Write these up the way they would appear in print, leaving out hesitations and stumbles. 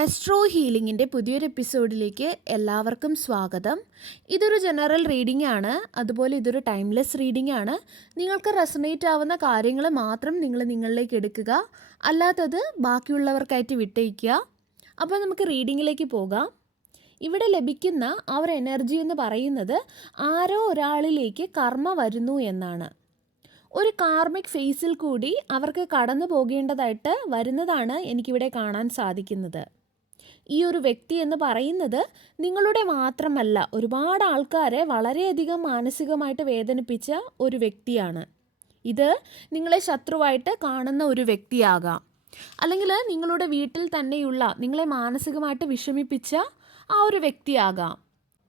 Astro ഹീലിംഗിൻ്റെ പുതിയൊരു എപ്പിസോഡിലേക്ക് എല്ലാവർക്കും സ്വാഗതം. ഇതൊരു ജനറൽ റീഡിംഗ് ആണ്, അതുപോലെ ഇതൊരു ടൈംലെസ് റീഡിംഗ് ആണ്. നിങ്ങൾക്ക് റെസണേറ്റ് ആവുന്ന കാര്യങ്ങൾ മാത്രം നിങ്ങളിലേക്ക് എടുക്കുക, അല്ലാത്തത് ബാക്കിയുള്ളവർക്കായിട്ട് വിട്ടയക്കുക. അപ്പോൾ നമുക്ക് റീഡിങ്ങിലേക്ക് പോകാം. ഇവിടെ ലഭിക്കുന്ന ആ ഒരു എനർജി എന്ന് പറയുന്നത് ആരോ ഒരാളിലേക്ക് കർമ്മ വരുന്നു എന്നാണ്. ഒരു കാർമിക് ഫേസിൽ കൂടി അവർക്ക് കടന്നു പോകേണ്ടതായിട്ട് വരുന്നതാണ് എനിക്കിവിടെ കാണാൻ സാധിക്കുന്നത്. ഈ ഒരു വ്യക്തി എന്ന് പറയുന്നത് നിങ്ങളുടെ മാത്രമല്ല, ഒരുപാട് ആൾക്കാരെ വളരെയധികം മാനസികമായിട്ട് വേദനിപ്പിച്ച ഒരു വ്യക്തിയാണ്. ഇത് നിങ്ങളെ ശത്രുവായിട്ട് കാണുന്ന ഒരു വ്യക്തിയാകാം, അല്ലെങ്കിൽ നിങ്ങളുടെ വീട്ടിൽ തന്നെയുള്ള നിങ്ങളെ മാനസികമായിട്ട് വിഷമിപ്പിച്ച ആ ഒരു വ്യക്തിയാകാം,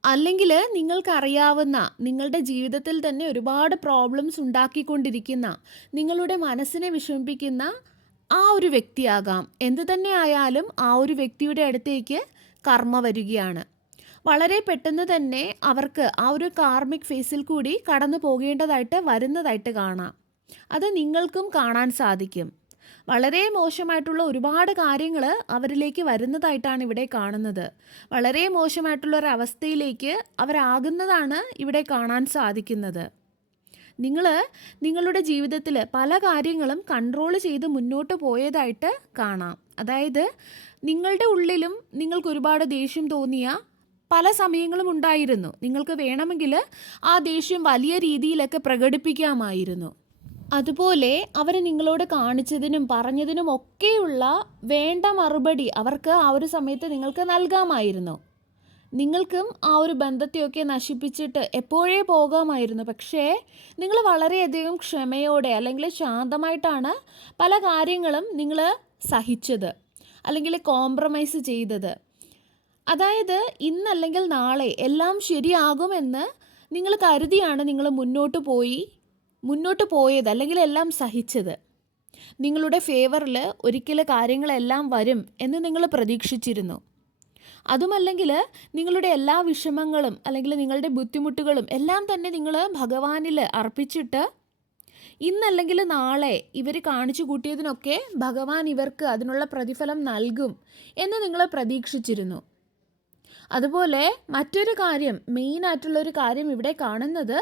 അല്ലെങ്കിൽ നിങ്ങൾക്കറിയാവുന്ന നിങ്ങളുടെ ജീവിതത്തിൽ തന്നെ ഒരുപാട് പ്രോബ്ലംസ് ഉണ്ടാക്കിക്കൊണ്ടിരിക്കുന്ന, നിങ്ങളുടെ മനസ്സിനെ വിഷമിപ്പിക്കുന്ന ആ ഒരു വ്യക്തിയാകാം. എന്തു തന്നെ ആയാലും ആ ഒരു വ്യക്തിയുടെ അടുത്തേക്ക് കർമ്മ വരികയാണ്. വളരെ പെട്ടെന്ന് തന്നെ അവർക്ക് ആ ഒരു കാർമിക് ഫേസിൽ കൂടി കടന്നു പോകേണ്ടതായിട്ട് വരുന്നതായിട്ട് കാണാം. അത് നിങ്ങൾക്കും കാണാൻ സാധിക്കും. വളരെ മോശമായിട്ടുള്ള ഒരുപാട് കാര്യങ്ങൾ അവരിലേക്ക് വരുന്നതായിട്ടാണ് ഇവിടെ കാണുന്നത്. വളരെ മോശമായിട്ടുള്ളൊരവസ്ഥയിലേക്ക് അവരാകുന്നതാണ് ഇവിടെ കാണാൻ സാധിക്കുന്നത്. നിങ്ങളുടെ ജീവിതത്തിൽ പല കാര്യങ്ങളും കൺട്രോൾ ചെയ്ത് മുന്നോട്ട് പോയതായിട്ട് കാണാം. അതായത് നിങ്ങളുടെ ഉള്ളിലും നിങ്ങൾക്ക് ഒരുപാട് ദേഷ്യം തോന്നിയ പല സമയങ്ങളും ഉണ്ടായിരുന്നു. നിങ്ങൾക്ക് വേണമെങ്കിൽ ആ ദേഷ്യം വലിയ രീതിയിലൊക്കെ പ്രകടിപ്പിക്കാമായിരുന്നു. അതുപോലെ അവർ നിങ്ങളോട് കാണിച്ചതിനും പറഞ്ഞതിനും ഒക്കെയുള്ള വേണ്ട മറുപടി അവർക്ക് ആ ഒരു സമയത്ത് നിങ്ങൾക്ക് നൽകാമായിരുന്നു. നിങ്ങൾക്കും ആ ഒരു ബന്ധത്തെയൊക്കെ നശിപ്പിച്ചിട്ട് എപ്പോഴേ പോകാമായിരുന്നു. പക്ഷേ നിങ്ങൾ വളരെയധികം ക്ഷമയോടെ അല്ലെങ്കിൽ ശാന്തമായിട്ടാണ് പല കാര്യങ്ങളും നിങ്ങൾ സഹിച്ചത്, അല്ലെങ്കിൽ കോംപ്രമൈസ് ചെയ്തത്. അതായത് ഇന്നല്ലെങ്കിൽ നാളെ എല്ലാം ശരിയാകുമെന്ന് നിങ്ങൾ കരുതിയാണ് നിങ്ങൾ മുന്നോട്ട് പോയത്, അല്ലെങ്കിൽ എല്ലാം സഹിച്ചത്. നിങ്ങളുടെ ഫേവറിൽ ഒരിക്കൽ കാര്യങ്ങളെല്ലാം വരും എന്ന് നിങ്ങൾ പ്രതീക്ഷിച്ചിരുന്നു. അതുമല്ലെങ്കിൽ നിങ്ങളുടെ എല്ലാ വിഷമങ്ങളും അല്ലെങ്കിൽ നിങ്ങളുടെ ബുദ്ധിമുട്ടുകളും എല്ലാം തന്നെ നിങ്ങൾ ഭഗവാനിൽ അർപ്പിച്ചിട്ട് ഇന്നല്ലെങ്കിൽ നാളെ ഇവർ കാണിച്ചു കൂട്ടിയതിനൊക്കെ ഭഗവാൻ ഇവർക്ക് അതിനുള്ള പ്രതിഫലം നൽകും എന്ന് നിങ്ങൾ പ്രതീക്ഷിച്ചിരുന്നു. അതുപോലെ മറ്റൊരു കാര്യം, മെയിനായിട്ടുള്ളൊരു കാര്യം ഇവിടെ കാണുന്നത്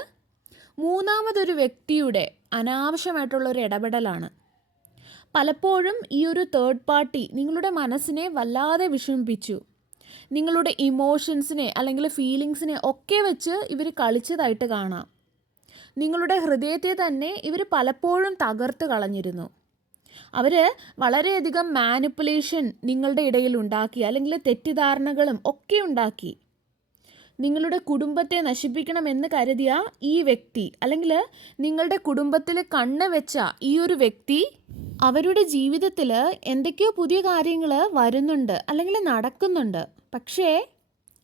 മൂന്നാമതൊരു വ്യക്തിയുടെ അനാവശ്യമായിട്ടുള്ളൊരു ഇടപെടലാണ്. പലപ്പോഴും ഈ ഒരു തേർഡ് പാർട്ടി നിങ്ങളുടെ മനസ്സിനെ വല്ലാതെ വിഷമിപ്പിച്ചു. നിങ്ങളുടെ ഇമോഷൻസിനെ അല്ലെങ്കിൽ ഫീലിങ്സിനെ ഒക്കെ വെച്ച് ഇവർ കളിച്ചതായിട്ട് കാണാം. നിങ്ങളുടെ ഹൃദയത്തെ തന്നെ ഇവർ പലപ്പോഴും തകർത്ത് കളഞ്ഞിരുന്നു. അവർ വളരെയധികം മാനിപ്പുലേഷൻ നിങ്ങളുടെ ഇടയിൽ ഉണ്ടാക്കി, അല്ലെങ്കിൽ തെറ്റിദ്ധാരണകളും ഒക്കെ ഉണ്ടാക്കി. നിങ്ങളുടെ കുടുംബത്തെ നശിപ്പിക്കണമെന്ന് കരുതിയ ഈ വ്യക്തി, അല്ലെങ്കിൽ നിങ്ങളുടെ കുടുംബത്തിൽ കണ്ണ് വെച്ച ഈ ഒരു വ്യക്തി, അവരുടെ ജീവിതത്തിൽ എന്തൊക്കെയോ പുതിയ കാര്യങ്ങൾ വരുന്നുണ്ട് അല്ലെങ്കിൽ നടക്കുന്നുണ്ട്. പക്ഷേ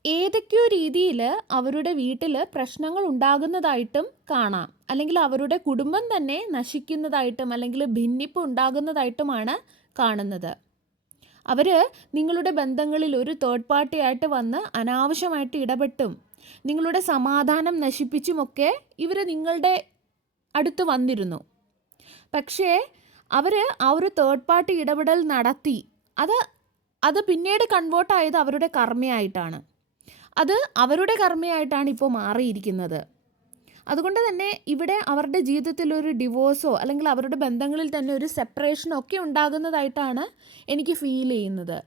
ഏതൊക്കെയോ രീതിയിൽ അവരുടെ വീട്ടിൽ പ്രശ്നങ്ങൾ ഉണ്ടാകുന്നതായിട്ടും കാണാം, അല്ലെങ്കിൽ അവരുടെ കുടുംബം തന്നെ നശിക്കുന്നതായിട്ടും അല്ലെങ്കിൽ ഭിന്നിപ്പ് ഉണ്ടാകുന്നതായിട്ടുമാണ് കാണുന്നത്. അവർ നിങ്ങളുടെ ബന്ധങ്ങളിൽ ഒരു തേർഡ് പാർട്ടി ആയിട്ട് വന്ന് അനാവശ്യമായിട്ട് ഇടപെട്ടും നിങ്ങളുടെ സമാധാനം നശിപ്പിച്ചുമൊക്കെ ഇവർ നിങ്ങളുടെ അടുത്ത് വന്നിരുന്നു. പക്ഷേ അവർ ആ ഒരു തേർഡ് പാർട്ടി ഇടപെടൽ നടത്തി അത് പിന്നീട് കൺവേർട്ടായത് അവരുടെ കർമ്മയായിട്ടാണ്. അത് അവരുടെ കർമ്മയായിട്ടാണ് ഇപ്പോൾ മാറിയിരിക്കുന്നത്. അതുകൊണ്ട് തന്നെ ഇവിടെ അവരുടെ ജീവിതത്തിൽ ഒരു ഡിവോഴ്സോ അല്ലെങ്കിൽ അവരുടെ ബന്ധങ്ങളിൽ തന്നെ ഒരു സെപ്പറേഷനോ ഒക്കെ ഉണ്ടാകുന്നതായിട്ടാണ് എനിക്ക് ഫീൽ ചെയ്യുന്നത്.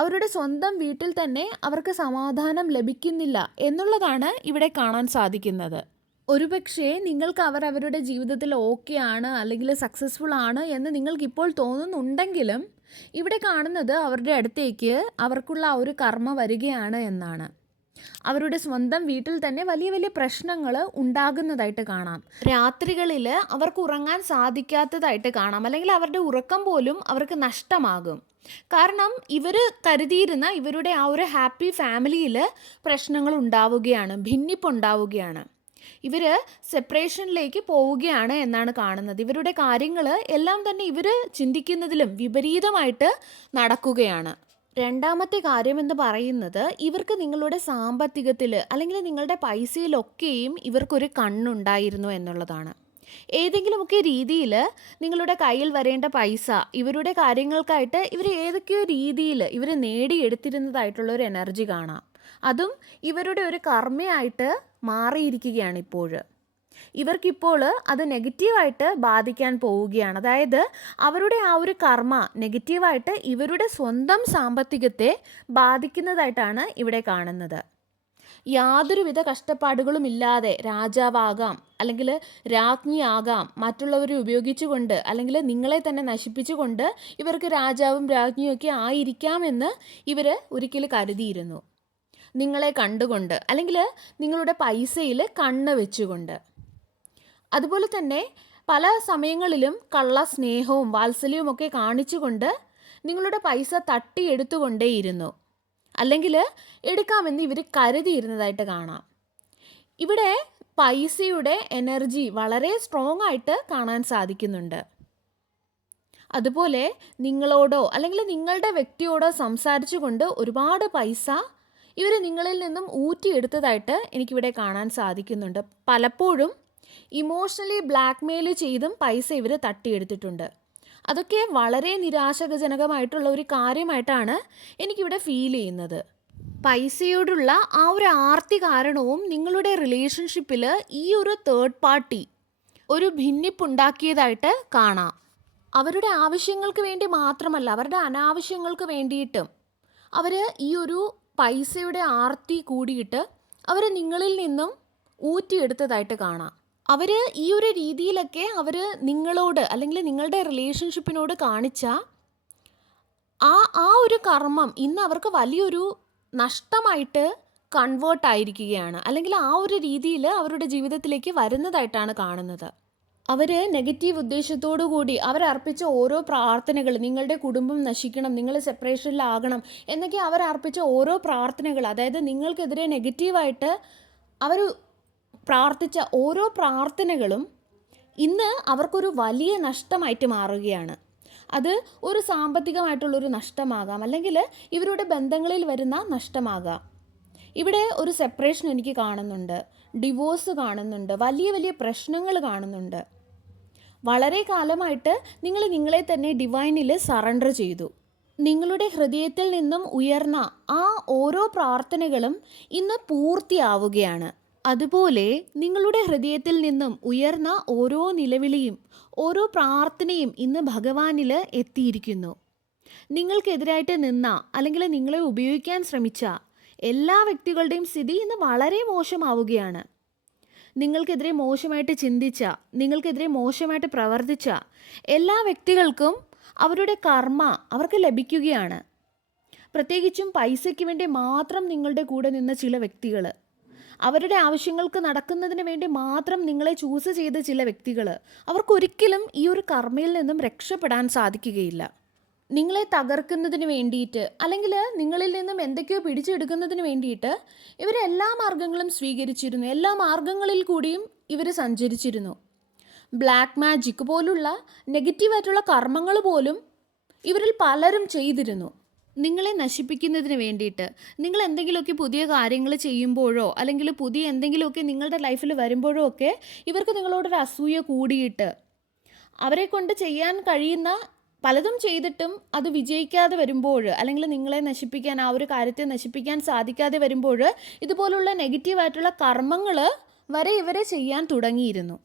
അവരുടെ സ്വന്തം വീട്ടിൽ തന്നെ അവർക്ക് സമാധാനം ലഭിക്കുന്നില്ല എന്നുള്ളതാണ് ഇവിടെ കാണാൻ സാധിക്കുന്നത്. ഒരുപക്ഷെ നിങ്ങൾക്ക് അവരുടെ ജീവിതത്തിൽ ഓക്കെ ആണ് അല്ലെങ്കിൽ സക്സസ്ഫുൾ ആണ് എന്ന് നിങ്ങൾക്കിപ്പോൾ തോന്നുന്നുണ്ടെങ്കിലും ഇവിടെ കാണുന്നത് അവരുടെ അടുത്തേക്ക് അവർക്കുള്ള ആ ഒരു കർമ്മ വരികയാണ് എന്നാണ്. അവരുടെ സ്വന്തം വീട്ടിൽ തന്നെ വലിയ വലിയ പ്രശ്നങ്ങൾ ഉണ്ടാകുന്നതായിട്ട് കാണാം. രാത്രികളിൽ അവർക്ക് ഉറങ്ങാൻ സാധിക്കാത്തതായിട്ട് കാണാം, അല്ലെങ്കിൽ അവരുടെ ഉറക്കം പോലും അവർക്ക് നഷ്ടമാകും. കാരണം ഇവർ കരുതിയിരുന്ന ഇവരുടെ ആ ഒരു ഹാപ്പി ഫാമിലിയിൽ പ്രശ്നങ്ങൾ ഉണ്ടാവുകയാണ്, ഭിന്നിപ്പുണ്ടാവുകയാണ്. ഇവർ സെപ്പറേഷനിലേക്ക് പോവുകയാണ് എന്നാണ് കാണുന്നത്. ഇവരുടെ കാര്യങ്ങൾ എല്ലാം തന്നെ ഇവർ ചിന്തിക്കുന്നതിലും വിപരീതമായിട്ട് നടക്കുകയാണ്. രണ്ടാമത്തെ കാര്യം എന്ന് പറയുന്നത് ഇവർക്ക് നിങ്ങളുടെ സാമ്പത്തികത്തിൽ അല്ലെങ്കിൽ നിങ്ങളുടെ പൈസയിലൊക്കെയും ഇവർക്കൊരു കണ്ണുണ്ടായിരുന്നു എന്നുള്ളതാണ്. ഏതെങ്കിലുമൊക്കെ രീതിയിൽ നിങ്ങളുടെ കയ്യിൽ വരേണ്ട പൈസ ഇവരുടെ കാര്യങ്ങൾക്കായിട്ട് ഇവർ ഏതൊക്കെയോ രീതിയിൽ ഇവർ നേടിയെടുത്തിരുന്നതായിട്ടുള്ള ഒരു എനർജി കാണാം. അതും ഇവരുടെ ഒരു കർമ്മയായിട്ട് മാറിയിരിക്കുകയാണ് ഇപ്പോൾ. ഇവർക്കിപ്പോൾ അത് നെഗറ്റീവായിട്ട് ബാധിക്കാൻ പോവുകയാണ്. അതായത് അവരുടെ ആ ഒരു കർമ്മ നെഗറ്റീവായിട്ട് ഇവരുടെ സ്വന്തം സാമ്പത്തികത്തെ ബാധിക്കുന്നതായിട്ടാണ് ഇവിടെ കാണുന്നത്. യാതൊരുവിധ കഷ്ടപ്പാടുകളും ഇല്ലാതെ രാജാവാകാം, അല്ലെങ്കിൽ രാജ്ഞിയാകാം, മറ്റുള്ളവരെ ഉപയോഗിച്ചുകൊണ്ട് അല്ലെങ്കിൽ നിങ്ങളെ തന്നെ നശിപ്പിച്ചുകൊണ്ട് ഇവർക്ക് രാജാവും രാജ്ഞിയും ഒക്കെ ആയിരിക്കാമെന്ന് ഇവർ ഒരിക്കൽ കരുതിയിരുന്നു. നിങ്ങളെ കണ്ടുകൊണ്ട് അല്ലെങ്കിൽ നിങ്ങളുടെ പൈസയിൽ കണ്ണ് വെച്ചുകൊണ്ട്. അതുപോലെ തന്നെ പല സമയങ്ങളിലും കള്ള സ്നേഹവും വാത്സല്യവും ഒക്കെ കാണിച്ചുകൊണ്ട് നിങ്ങളുടെ പൈസ തട്ടിയെടുത്തുകൊണ്ടേയിരുന്നു, അല്ലെങ്കിൽ എടുക്കാമെന്ന് ഇവർ കരുതിയിരുന്നതായിട്ട് കാണാം. ഇവിടെ പൈസയുടെ എനർജി വളരെ സ്ട്രോങ് ആയിട്ട് കാണാൻ സാധിക്കുന്നുണ്ട്. അതുപോലെ നിങ്ങളോടോ അല്ലെങ്കിൽ നിങ്ങളുടെ വ്യക്തിയോടോ സംസാരിച്ചുകൊണ്ട് ഒരുപാട് പൈസ ഇവർ നിങ്ങളിൽ നിന്നും ഊറ്റിയെടുത്തതായിട്ട് എനിക്കിവിടെ കാണാൻ സാധിക്കുന്നുണ്ട്. പലപ്പോഴും ഇമോഷണലി ബ്ലാക്ക്മെയിൽ ചെയ്തും പൈസ ഇവർ തട്ടിയെടുത്തിട്ടുണ്ട്. അതൊക്കെ വളരെ നിരാശാജനകമായിട്ടുള്ള ഒരു കാര്യമായിട്ടാണ് എനിക്കിവിടെ ഫീൽ ചെയ്യുന്നത്. പൈസയോടുള്ള ആ ഒരു ആർത്തി കാരണവും നിങ്ങളുടെ റിലേഷൻഷിപ്പിൽ ഈ ഒരു തേർഡ് പാർട്ടി ഒരു ഭിന്നിപ്പുണ്ടാക്കിയതായിട്ട് കാണാം. അവരുടെ ആവശ്യങ്ങൾക്ക് വേണ്ടി മാത്രമല്ല, അവരുടെ അനാവശ്യങ്ങൾക്ക് വേണ്ടിയിട്ടും അവർ ഈ ഒരു പൈസയുടെ ആർത്തി കൂടിയിട്ട് അവർ നിങ്ങളിൽ നിന്നും ഊറ്റിയെടുത്തതായിട്ട് കാണാം. അവർ ഈ ഒരു രീതിയിലൊക്കെ അവർ നിങ്ങളോട് അല്ലെങ്കിൽ നിങ്ങളുടെ റിലേഷൻഷിപ്പിനോട് കാണിച്ച ആ ഒരു കർമ്മം ഇന്ന് അവർക്ക് വലിയൊരു നഷ്ടമായിട്ട് കൺവേർട്ടായിരിക്കുകയാണ്, അല്ലെങ്കിൽ ആ ഒരു രീതിയിൽ അവരുടെ ജീവിതത്തിലേക്ക് വരുന്നതായിട്ടാണ് കാണുന്നത്. അവർ നെഗറ്റീവ് ഉദ്ദേശത്തോടു കൂടി അവരർപ്പിച്ച ഓരോ പ്രാർത്ഥനകൾ, നിങ്ങളുടെ കുടുംബം നശിക്കണം, നിങ്ങൾ സെപ്പറേഷനിലാകണം എന്നൊക്കെ അവരർപ്പിച്ച ഓരോ പ്രാർത്ഥനകൾ, അതായത് നിങ്ങൾക്കെതിരെ നെഗറ്റീവായിട്ട് അവർ പ്രാർത്ഥിച്ച ഓരോ പ്രാർത്ഥനകളും ഇന്ന് അവർക്കൊരു വലിയ നഷ്ടമായിട്ട് മാറുകയാണ്. അത് ഒരു സാമ്പത്തികമായിട്ടുള്ളൊരു നഷ്ടമാകാം, അല്ലെങ്കിൽ ഇവരുടെ ബന്ധങ്ങളിൽ വരുന്ന നഷ്ടമാകാം. ഇവിടെ ഒരു സെപ്പറേഷൻ എനിക്ക് കാണുന്നുണ്ട്, ഡിവോഴ്സ് കാണുന്നുണ്ട്, വലിയ വലിയ പ്രശ്നങ്ങൾ കാണുന്നുണ്ട്. വളരെ കാലമായിട്ട് നിങ്ങൾ നിങ്ങളെ തന്നെ ഡിവൈനിൽ സറണ്ടർ ചെയ്തു. നിങ്ങളുടെ ഹൃദയത്തിൽ നിന്നും ഉയർന്ന ആ ഓരോ പ്രാർത്ഥനകളും ഇന്ന് പൂർത്തിയാവുകയാണ്. അതുപോലെ നിങ്ങളുടെ ഹൃദയത്തിൽ നിന്നും ഉയർന്ന ഓരോ നിലവിളിയും ഓരോ പ്രാർത്ഥനയും ഇന്ന് ഭഗവാനിൽ എത്തിയിരിക്കുന്നു. നിങ്ങൾക്കെതിരായിട്ട് നിന്ന അല്ലെങ്കിൽ നിങ്ങളെ ഉപയോഗിക്കാൻ ശ്രമിച്ച എല്ലാ വ്യക്തികളുടെയും സ്ഥിതി ഇന്ന് വളരെ മോശമാവുകയാണ്. നിങ്ങൾക്കെതിരെ മോശമായിട്ട് ചിന്തിച്ച, നിങ്ങൾക്കെതിരെ മോശമായിട്ട് പ്രവർത്തിച്ച എല്ലാ വ്യക്തികൾക്കും അവരുടെ കർമ്മ അവർക്ക് ലഭിക്കുകയാണ്. പ്രത്യേകിച്ചും പൈസയ്ക്ക് വേണ്ടി മാത്രം നിങ്ങളുടെ കൂടെ നിന്ന ചില വ്യക്തികൾ, അവരുടെ ആവശ്യങ്ങൾക്ക് നടക്കുന്നതിന് വേണ്ടി മാത്രം നിങ്ങളെ ചൂസ് ചെയ്ത ചില വ്യക്തികൾ, അവർക്കൊരിക്കലും ഈ ഒരു കർമ്മയിൽ നിന്നും രക്ഷപ്പെടാൻ സാധിക്കുകയില്ല. നിങ്ങളെ തകർക്കുന്നതിന് വേണ്ടിയിട്ട് അല്ലെങ്കിൽ നിങ്ങളിൽ നിന്നും എന്തൊക്കെയോ പിടിച്ചെടുക്കുന്നതിന് വേണ്ടിയിട്ട് ഇവർ എല്ലാ മാർഗങ്ങളും സ്വീകരിച്ചിരുന്നു, എല്ലാ മാർഗങ്ങളിൽ കൂടിയും ഇവർ സഞ്ചരിച്ചിരുന്നു. ബ്ലാക്ക് മാജിക് പോലുള്ള നെഗറ്റീവായിട്ടുള്ള കർമ്മങ്ങൾ പോലും ഇവരിൽ പലരും ചെയ്തിരുന്നു. നിങ്ങളെ നശിപ്പിക്കുന്നതിന് വേണ്ടിയിട്ട് നിങ്ങൾ എന്തെങ്കിലുമൊക്കെ പുതിയ കാര്യങ്ങൾ ചെയ്യുമ്പോഴോ അല്ലെങ്കിൽ പുതിയ എന്തെങ്കിലുമൊക്കെ നിങ്ങളുടെ ലൈഫിൽ വരുമ്പോഴോ ഒക്കെ ഇവർക്ക് നിങ്ങളോടൊരു അസൂയ കൂടിയിട്ട് അവരെ കൊണ്ട് ചെയ്യാൻ കഴിയുന്ന പലതും ചെയ്തിട്ടും അത് വിജയിക്കാതെ വരുമ്പോൾ, അല്ലെങ്കിൽ നിങ്ങളെ നശിപ്പിക്കാൻ, ആ ഒരു കാര്യത്തെ നശിപ്പിക്കാൻ സാധിക്കാതെ വരുമ്പോൾ ഇതുപോലുള്ള നെഗറ്റീവായിട്ടുള്ള കർമ്മങ്ങൾ വരെ ഇവരെ ചെയ്യാൻ തുടങ്ങിയിരുന്നു.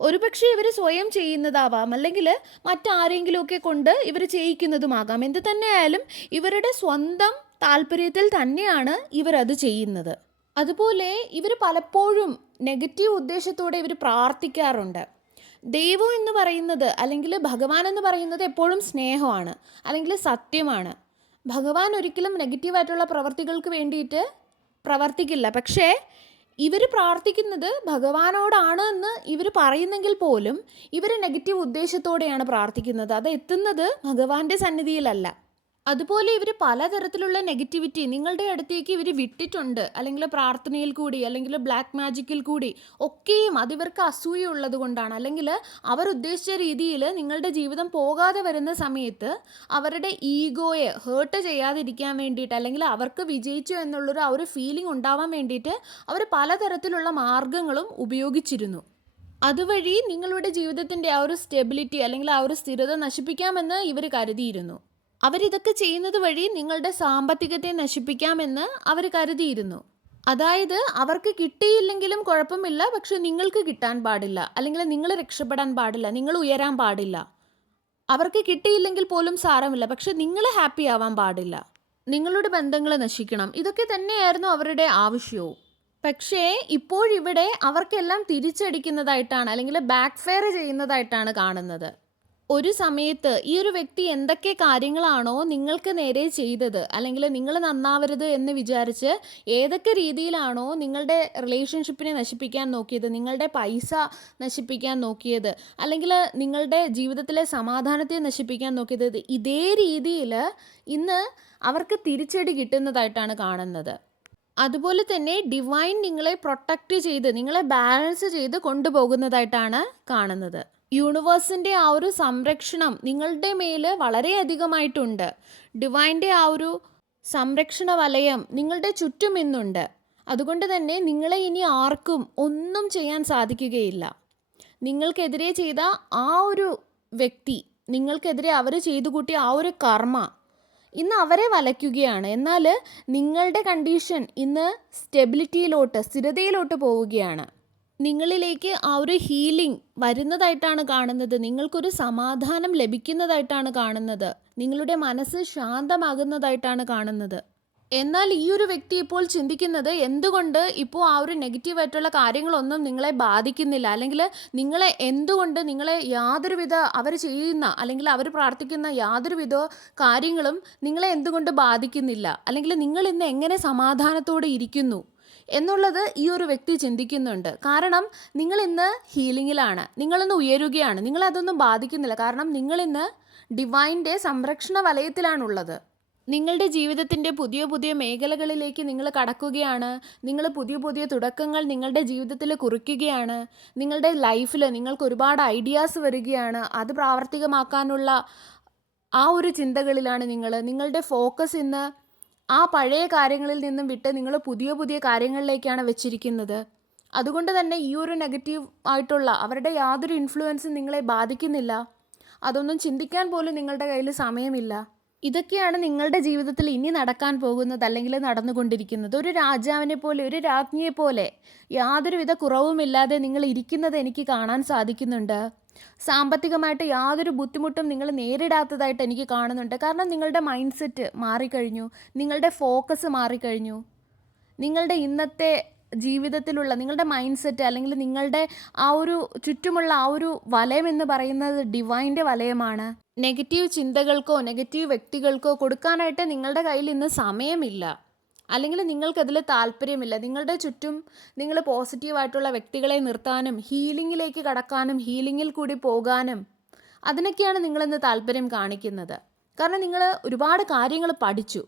ഒരുപക്ഷെ ഇവർ സ്വയം ചെയ്യുന്നതാവാം, അല്ലെങ്കിൽ മറ്റാരെങ്കിലുമൊക്കെ കൊണ്ട് ഇവർ ചെയ്യിക്കുന്നതുമാകാം. എന്ത് തന്നെയായാലും ഇവരുടെ സ്വന്തം താല്പര്യത്തിൽ തന്നെയാണ് ഇവരത് ചെയ്യുന്നത്. അതുപോലെ ഇവർ പലപ്പോഴും നെഗറ്റീവ് ഉദ്ദേശത്തോടെ ഇവർ പ്രാർത്ഥിക്കാറുണ്ട്. ദൈവം എന്ന് പറയുന്നത് അല്ലെങ്കിൽ ഭഗവാൻ എന്ന് പറയുന്നത് എപ്പോഴും സ്നേഹമാണ്, അല്ലെങ്കിൽ സത്യമാണ്. ഭഗവാൻ ഒരിക്കലും നെഗറ്റീവായിട്ടുള്ള പ്രവർത്തികൾക്ക് വേണ്ടിയിട്ട് പ്രവർത്തിക്കില്ല. പക്ഷേ ഇവർ പ്രാർത്ഥിക്കുന്നത് ഭഗവാനോടാണ് എന്ന് ഇവർ പറയുന്നെങ്കിൽ പോലും ഇവർ നെഗറ്റീവ് ഉദ്ദേശത്തോടെയാണ് പ്രാർത്ഥിക്കുന്നത്. അത് എത്തുന്നത് ഭഗവാന്റെ സന്നിധിയിലല്ല. അതുപോലെ ഇവർ പലതരത്തിലുള്ള നെഗറ്റിവിറ്റി നിങ്ങളുടെ അടുത്തേക്ക് ഇവർ വിട്ടിട്ടുണ്ട്, അല്ലെങ്കിൽ പ്രാർത്ഥനയിൽ കൂടി അല്ലെങ്കിൽ ബ്ലാക്ക് മാജിക്കിൽ കൂടി ഒക്കെയും അതിവർക്ക് അസൂയ ഉള്ളത് കൊണ്ടാണ്, അല്ലെങ്കിൽ അവർ ഉദ്ദേശിച്ച രീതിയിൽ നിങ്ങളുടെ ജീവിതം പോകാതെ വരുന്ന സമയത്ത് അവരുടെ ഈഗോയെ ഹേർട്ട് ചെയ്യാതിരിക്കാൻ വേണ്ടിയിട്ട്, അല്ലെങ്കിൽ അവർക്ക് വിജയിച്ചു എന്നുള്ളൊരു ആ ഒരു ഫീലിംഗ് ഉണ്ടാവാൻ വേണ്ടിയിട്ട് അവർ പലതരത്തിലുള്ള മാർഗങ്ങളും ഉപയോഗിച്ചിരുന്നു. അതുവഴി നിങ്ങളുടെ ജീവിതത്തിൻ്റെ ആ ഒരു സ്റ്റെബിലിറ്റി അല്ലെങ്കിൽ ആ ഒരു സ്ഥിരത നശിപ്പിക്കാമെന്ന് ഇവർ കരുതിയിരുന്നു. അവരിതൊക്കെ ചെയ്യുന്നത് വഴി നിങ്ങളുടെ സാമ്പത്തികത്തെ നശിപ്പിക്കാമെന്ന് അവർ കരുതിയിരുന്നു. അതായത് അവർക്ക് കിട്ടിയില്ലെങ്കിലും കുഴപ്പമില്ല, പക്ഷെ നിങ്ങൾക്ക് കിട്ടാൻ പാടില്ല, അല്ലെങ്കിൽ നിങ്ങൾ രക്ഷപ്പെടാൻ പാടില്ല, നിങ്ങൾ ഉയരാൻ പാടില്ല. അവർക്ക് കിട്ടിയില്ലെങ്കിൽ പോലും സാരമില്ല, പക്ഷെ നിങ്ങൾ ഹാപ്പി ആവാൻ പാടില്ല, നിങ്ങളുടെ ബന്ധങ്ങൾ നശിക്കണം. ഇതൊക്കെ തന്നെയായിരുന്നു അവരുടെ ആവശ്യവും. പക്ഷേ ഇപ്പോഴിവിടെ അവർക്കെല്ലാം തിരിച്ചടിക്കുന്നതായിട്ടാണ്, അല്ലെങ്കിൽ ബാക്ക് ഫെയർ ചെയ്യുന്നതായിട്ടാണ് കാണുന്നത്. ഒരു സമയത്ത് ഈ ഒരു വ്യക്തി എന്തൊക്കെ കാര്യങ്ങളാണോ നിങ്ങൾക്ക് നേരെ ചെയ്തത്, അല്ലെങ്കിൽ നിങ്ങൾ നന്നാവരുത് എന്ന് വിചാരിച്ച് ഏതൊക്കെ രീതിയിലാണോ നിങ്ങളുടെ റിലേഷൻഷിപ്പിനെ നശിപ്പിക്കാൻ നോക്കിയത്, നിങ്ങളുടെ പൈസ നശിപ്പിക്കാൻ നോക്കിയത്, അല്ലെങ്കിൽ നിങ്ങളുടെ ജീവിതത്തിലെ സമാധാനത്തെ നശിപ്പിക്കാൻ നോക്കിയത്, ഇതേ രീതിയിൽ ഇന്ന് അവർക്ക് തിരിച്ചടി കിട്ടുന്നതായിട്ടാണ് കാണുന്നത്. അതുപോലെ തന്നെ ഡിവൈൻ നിങ്ങളെ പ്രൊട്ടക്റ്റ് ചെയ്ത്, നിങ്ങളെ ബാലൻസ് ചെയ്ത് കൊണ്ടുപോകുന്നതായിട്ടാണ് കാണുന്നത്. യൂണിവേഴ്സിൻ്റെ ആ ഒരു സംരക്ഷണം നിങ്ങളുടെ മേൽ വളരെയധികമായിട്ടുണ്ട്. ഡിവൈൻ്റെ ആ ഒരു സംരക്ഷണ വലയം നിങ്ങളുടെ ചുറ്റും ഇന്നുണ്ട്. അതുകൊണ്ട് തന്നെ നിങ്ങളെ ഇനി ആർക്കും ഒന്നും ചെയ്യാൻ സാധിക്കുകയില്ല. നിങ്ങൾക്കെതിരെ ചെയ്ത ആ ഒരു വ്യക്തി, നിങ്ങൾക്കെതിരെ അവർ ചെയ്തു കൂട്ടിയ ആ ഒരു കർമ്മ ഇന്ന് അവരെ വലയ്ക്കുകയാണ്. എന്നാൽ നിങ്ങളുടെ കണ്ടീഷൻ ഇന്ന് സ്റ്റെബിലിറ്റിയിലോട്ട്, സ്ഥിരതയിലോട്ട് പോവുകയാണ്. നിങ്ങളിലേക്ക് ആ ഒരു ഹീലിംഗ് വരുന്നതായിട്ടാണ് കാണുന്നത്. നിങ്ങൾക്കൊരു സമാധാനം ലഭിക്കുന്നതായിട്ടാണ് കാണുന്നത്. നിങ്ങളുടെ മനസ്സ് ശാന്തമാകുന്നതായിട്ടാണ് കാണുന്നത്. എന്നാൽ ഈ ഒരു വ്യക്തി ഇപ്പോൾ ചിന്തിക്കുന്നത്, എന്തുകൊണ്ട് ഇപ്പോൾ ആ ഒരു നെഗറ്റീവായിട്ടുള്ള കാര്യങ്ങളൊന്നും നിങ്ങളെ ബാധിക്കുന്നില്ല, അല്ലെങ്കിൽ നിങ്ങളെ യാതൊരുവിധ അവർ ചെയ്യുന്ന അല്ലെങ്കിൽ അവർ പ്രാർത്ഥിക്കുന്ന യാതൊരുവിധ കാര്യങ്ങളും നിങ്ങളെ എന്തുകൊണ്ട് ബാധിക്കുന്നില്ല, അല്ലെങ്കിൽ നിങ്ങൾ ഇന്ന് എങ്ങനെ സമാധാനത്തോടെ ഇരിക്കുന്നു എന്നുള്ളത് ഈ ഒരു വ്യക്തി ചിന്തിക്കുന്നുണ്ട്. കാരണം നിങ്ങളിന്ന് ഹീലിങ്ങിലാണ്, നിങ്ങളിന്ന് ഉയരുകയാണ്, നിങ്ങളതൊന്നും ബാധിക്കുന്നില്ല. കാരണം നിങ്ങളിന്ന് ഡിവൈൻ്റെ സംരക്ഷണ വലയത്തിലാണുള്ളത്. നിങ്ങളുടെ ജീവിതത്തിൻ്റെ പുതിയ പുതിയ മേഖലകളിലേക്ക് നിങ്ങൾ കടക്കുകയാണ്. നിങ്ങൾ പുതിയ പുതിയ തുടക്കങ്ങൾ നിങ്ങളുടെ ജീവിതത്തിൽ കുറിക്കുകയാണ്. നിങ്ങളുടെ ലൈഫിൽ നിങ്ങൾക്ക് ഒരുപാട് ഐഡിയാസ് വരികയാണ്. അത് പ്രാവർത്തികമാക്കാനുള്ള ആ ഒരു ചിന്തകളിലാണ് നിങ്ങളുടെ ഫോക്കസ് ഇന്ന് ആ പഴയ കാര്യങ്ങളിൽ നിന്നും വിട്ട് നിങ്ങൾ പുതിയ പുതിയ കാര്യങ്ങളിലേക്കാണ് വെച്ചിരിക്കുന്നത്. അതുകൊണ്ട് തന്നെ ഈ ഒരു നെഗറ്റീവ് ആയിട്ടുള്ള അവരുടെ യാതൊരു ഇൻഫ്ലുവൻസും നിങ്ങളെ ബാധിക്കുന്നില്ല. അതൊന്നും ചിന്തിക്കാൻ പോലും നിങ്ങളുടെ കയ്യിൽ സമയമില്ല. ഇതൊക്കെയാണ് നിങ്ങളുടെ ജീവിതത്തിൽ ഇനി നടക്കാൻ പോകുന്നത്, അല്ലെങ്കിൽ നടന്നുകൊണ്ടിരിക്കുന്നത്. ഒരു രാജാവിനെ പോലെ, ഒരു രാജ്ഞിയെ പോലെ യാതൊരുവിധ കുറവുമില്ലാതെ നിങ്ങൾ ഇരിക്കുന്നത് എനിക്ക് കാണാൻ സാധിക്കുന്നുണ്ട്. സാമ്പത്തികമായിട്ട് യാതൊരു ബുദ്ധിമുട്ടും നിങ്ങൾ നേരിടാത്തതായിട്ട് എനിക്ക് കാണുന്നുണ്ട്. കാരണം നിങ്ങളുടെ മൈൻഡ് സെറ്റ് മാറിക്കഴിഞ്ഞു, നിങ്ങളുടെ ഫോക്കസ് മാറിക്കഴിഞ്ഞു. നിങ്ങളുടെ ഇന്നത്തെ ജീവിതത്തിലുള്ള നിങ്ങളുടെ മൈൻഡ് സെറ്റ്, അല്ലെങ്കിൽ നിങ്ങളുടെ ആ ഒരു ചുറ്റുമുള്ള ആ ഒരു വലയം എന്ന് പറയുന്നത് ഡിവൈൻ്റെ വലയമാണ്. നെഗറ്റീവ് ചിന്തകൾക്കോ നെഗറ്റീവ് വ്യക്തികൾക്കോ കൊടുക്കാനായിട്ട് നിങ്ങളുടെ കയ്യിൽ ഇന്ന് സമയമില്ല, അല്ലെങ്കിൽ നിങ്ങൾക്കതിൽ താല്പര്യമില്ല. നിങ്ങളുടെ ചുറ്റും നിങ്ങൾ പോസിറ്റീവായിട്ടുള്ള വ്യക്തികളെ നിർത്താനും ഹീലിങ്ങിലേക്ക് കടക്കാനും ഹീലിങ്ങിൽ കൂടി പോകാനും അതിനൊക്കെയാണ് നിങ്ങളിന്ന് താല്പര്യം കാണിക്കുന്നത്. കാരണം നിങ്ങൾ ഒരുപാട് കാര്യങ്ങൾ പഠിച്ചു.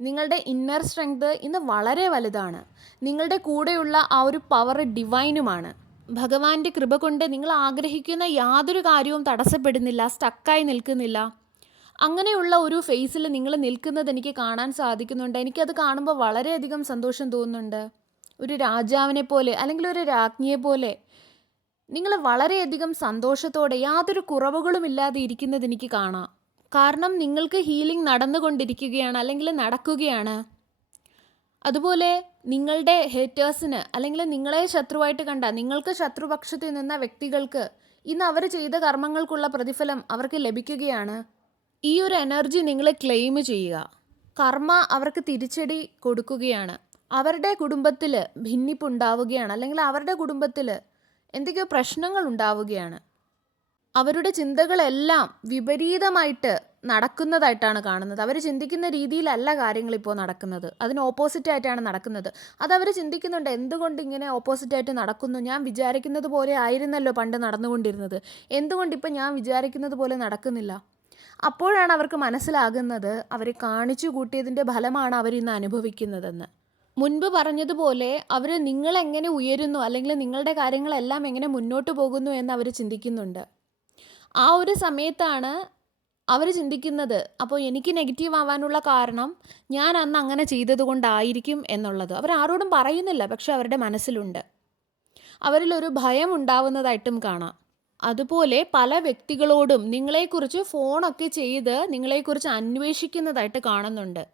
നിങ്ങളുടെ ഇന്നർ സ്ട്രെങ്ത് ഇന്ന് വളരെ വലുതാണ്. നിങ്ങളുടെ കൂടെയുള്ള ആ ഒരു പവർ ഡിവൈനുമാണ്. ഭഗവാന്റെ കൃപ കൊണ്ട് നിങ്ങൾ ആഗ്രഹിക്കുന്ന യാതൊരു കാര്യവും തടസ്സപ്പെടുന്നില്ല, സ്റ്റക്കായി നിൽക്കുന്നില്ല. അങ്ങനെയുള്ള ഒരു ഫേസിൽ നിങ്ങൾ നിൽക്കുന്നത് എനിക്ക് കാണാൻ സാധിക്കുന്നുണ്ട്. എനിക്കത് കാണുമ്പോൾ വളരെയധികം സന്തോഷം തോന്നുന്നുണ്ട്. ഒരു രാജാവിനെ പോലെ, അല്ലെങ്കിൽ ഒരു രാജ്ഞിയെ പോലെ നിങ്ങൾ വളരെയധികം സന്തോഷത്തോടെ യാതൊരു കുറവുകളും ഇല്ലാതെ ഇരിക്കുന്നത് എനിക്ക് കാണാം. കാരണം നിങ്ങൾക്ക് ഹീലിംഗ് നടന്നുകൊണ്ടിരിക്കുകയാണ്, അല്ലെങ്കിൽ നടക്കുകയാണ്. അതുപോലെ നിങ്ങളുടെ ഹേറ്റേഴ്സിന്, അല്ലെങ്കിൽ നിങ്ങളെ ശത്രുവായിട്ട് കണ്ട, നിങ്ങൾക്ക് ശത്രുപക്ഷത്തിൽ നിന്ന വ്യക്തികൾക്ക് ഇന്ന് അവർ ചെയ്ത കർമ്മങ്ങൾക്കുള്ള പ്രതിഫലം അവർക്ക് ലഭിക്കുകയാണ്. ഈ ഒരു എനർജി നിങ്ങൾ ക്ലെയിം ചെയ്യുക. കർമ്മ അവർക്ക് തിരിച്ചടി കൊടുക്കുകയാണ്. അവരുടെ കുടുംബത്തിൽ ഭിന്നിപ്പുണ്ടാവുകയാണ്, അല്ലെങ്കിൽ അവരുടെ കുടുംബത്തിൽ എന്തൊക്കെയോ പ്രശ്നങ്ങൾ ഉണ്ടാവുകയാണ്. അവരുടെ ചിന്തകളെല്ലാം വിപരീതമായിട്ട് നടക്കുന്നതായിട്ടാണ് കാണുന്നത്. അവർ ചിന്തിക്കുന്ന രീതിയിലല്ല കാര്യങ്ങളിപ്പോൾ നടക്കുന്നത്, അതിന് ഓപ്പോസിറ്റായിട്ടാണ് നടക്കുന്നത്. അതവർ ചിന്തിക്കുന്നുണ്ട്, എന്തുകൊണ്ട് ഇങ്ങനെ ഓപ്പോസിറ്റായിട്ട് നടക്കുന്നു? ഞാൻ വിചാരിക്കുന്നത് പോലെ ആയിരുന്നല്ലോ പണ്ട് നടന്നുകൊണ്ടിരുന്നത്, എന്തുകൊണ്ടിപ്പോൾ ഞാൻ വിചാരിക്കുന്നത് പോലെ നടക്കുന്നില്ല? അപ്പോഴാണ് അവർക്ക് മനസ്സിലാകുന്നത് അവർ കാണിച്ചു കൂട്ടിയതിൻ്റെ ഫലമാണ് അവരിന്ന് അനുഭവിക്കുന്നതെന്ന്. മുൻപ് പറഞ്ഞതുപോലെ അവർ നിങ്ങളെങ്ങനെ ഉയരുന്നു, അല്ലെങ്കിൽ നിങ്ങളുടെ കാര്യങ്ങളെല്ലാം എങ്ങനെ മുന്നോട്ട് പോകുന്നു എന്ന് അവർ ചിന്തിക്കുന്നുണ്ട്. ആ ഒരു സമയത്താണ് അവർ ചിന്തിക്കുന്നത്, അപ്പോൾ എനിക്ക് നെഗറ്റീവ് ആവാനുള്ള കാരണം ഞാൻ അന്ന് അങ്ങനെ ചെയ്തത് കൊണ്ടായിരിക്കും എന്നുള്ളത്. അവർ ആരോടും പറയുന്നില്ല, പക്ഷെ അവരുടെ മനസ്സിലുണ്ട്. അവരിലൊരു ഭയം ഉണ്ടാവുന്നതായിട്ടും കാണാം. അതുപോലെ പല വ്യക്തികളോടും നിങ്ങളെക്കുറിച്ച് ഫോണൊക്കെ ചെയ്ത് നിങ്ങളെക്കുറിച്ച് അന്വേഷിക്കുന്നതായിട്ട് കാണുന്നുണ്ട്.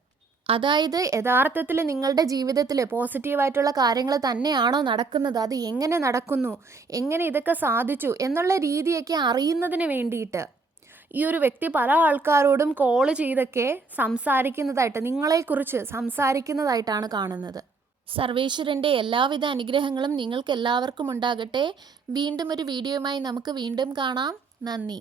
അതായത് യഥാർത്ഥത്തിൽ നിങ്ങളുടെ ജീവിതത്തിൽ പോസിറ്റീവായിട്ടുള്ള കാര്യങ്ങൾ തന്നെയാണോ നടക്കുന്നത്, അത് എങ്ങനെ നടക്കുന്നു, എങ്ങനെ ഇതൊക്കെ സാധിച്ചു എന്നുള്ള രീതിയൊക്കെ അറിയുന്നതിന് വേണ്ടിയിട്ട് ഈ ഒരു വ്യക്തി പല ആൾക്കാരോടും കോൾ ചെയ്തൊക്കെ സംസാരിക്കുന്നതായിട്ട്, നിങ്ങളെക്കുറിച്ച് സംസാരിക്കുന്നതായിട്ടാണ് കാണുന്നത്. സർവേശ്വരൻ്റെ എല്ലാവിധ അനുഗ്രഹങ്ങളും നിങ്ങൾക്ക് എല്ലാവർക്കും ഉണ്ടാകട്ടെ. വീണ്ടും ഒരു വീഡിയോയുമായി നമുക്ക് വീണ്ടും കാണാം. നന്ദി.